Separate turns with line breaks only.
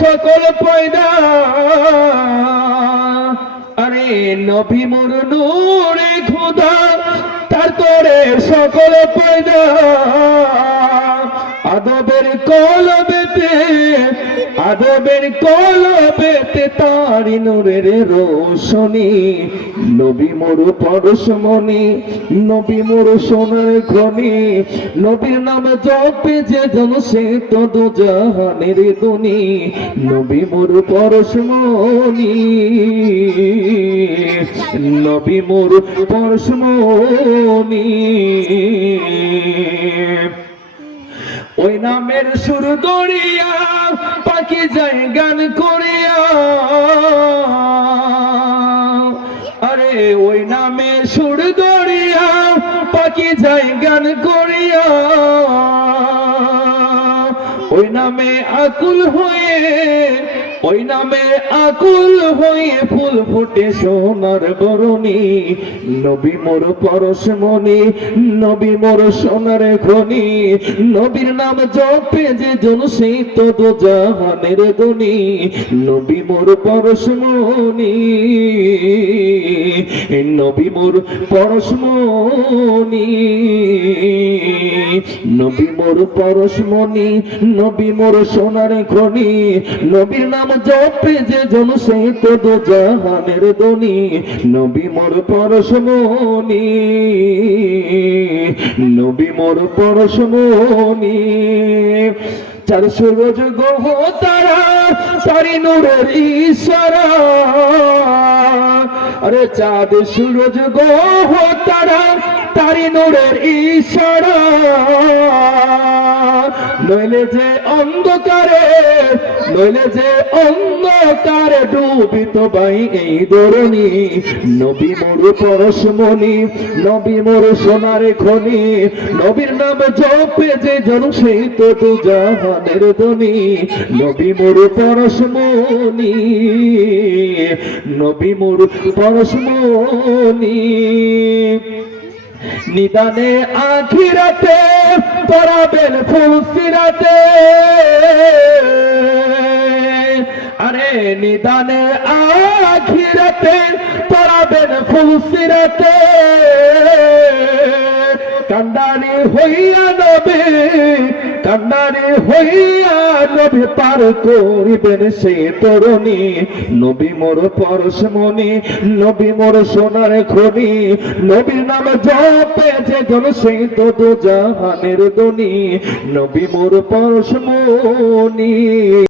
সকল পয়দা। আরে নবী মোর নূরে খুদা তার তোরে সকল পয়দা। আদবের কলবেতে তারি নূরের রোশনী। নবী মোর পরশমণি নবী মোর সোনার খনি। নবীর নাম জপে যে জন সে তো দু জাহানের দুনি। নবী মোর পরশমণি নবী মোর পরশমণি ওই নামের সুর দড়িয়া যায় গান করিয়া। আরে, ওই নামে সুর দড়িয়া পাখি যায় গান করিয়া। ওই নামে আকুল হয়ে ওই নামে আকুল হয়ে ফুল ফুটে সোনার বরণী। নবী মোর পরশমণি নবী মোর সোনার খনি। নবীর নাম জপে যে জন সেই তো দু জাহানের গনি নবী মোর পরশমণি নবী মোর পরশমণি নবী মোর পরশমণি নবী মোর সোনার খনি। নবীর নাম জপে যে জন সেই তো দু জাহানের দনি নবী মোর পরশমণি নবী মোর পরশমণি চার সূরজ গহ তারা, চারি নূরের ইশারা। আরে চাঁদ সূরজ গহ তারা তারি নূরের ইশারা। নইলে যে অন্ধকারে, নইলে যে অন্ধকারে ডুবিত বাই এই দরণি। নবী মোর পরশমণি, নবী মোর সোনার খনি। নবীর নাম জপে যে জন সেই তো জাহানের দনি নবী মোর পরশমণি, নবী মোর পরশমণি। নিদানে আখিরাতে পড়াবেন ফুল সিরাতে। আরে নিদানে আখিরাতে পড়াবেন ফুল সিরাতে। কান্দারি হইয়া কান্ডারি হইয়া নবী পার করিবেন সে তরুণী। নবী মোর পরশমণি নবী মোর সোনার খনি। নবী নাম জপে যে জন সে তো দু জাহানের দনি নবী মোর পরশমণি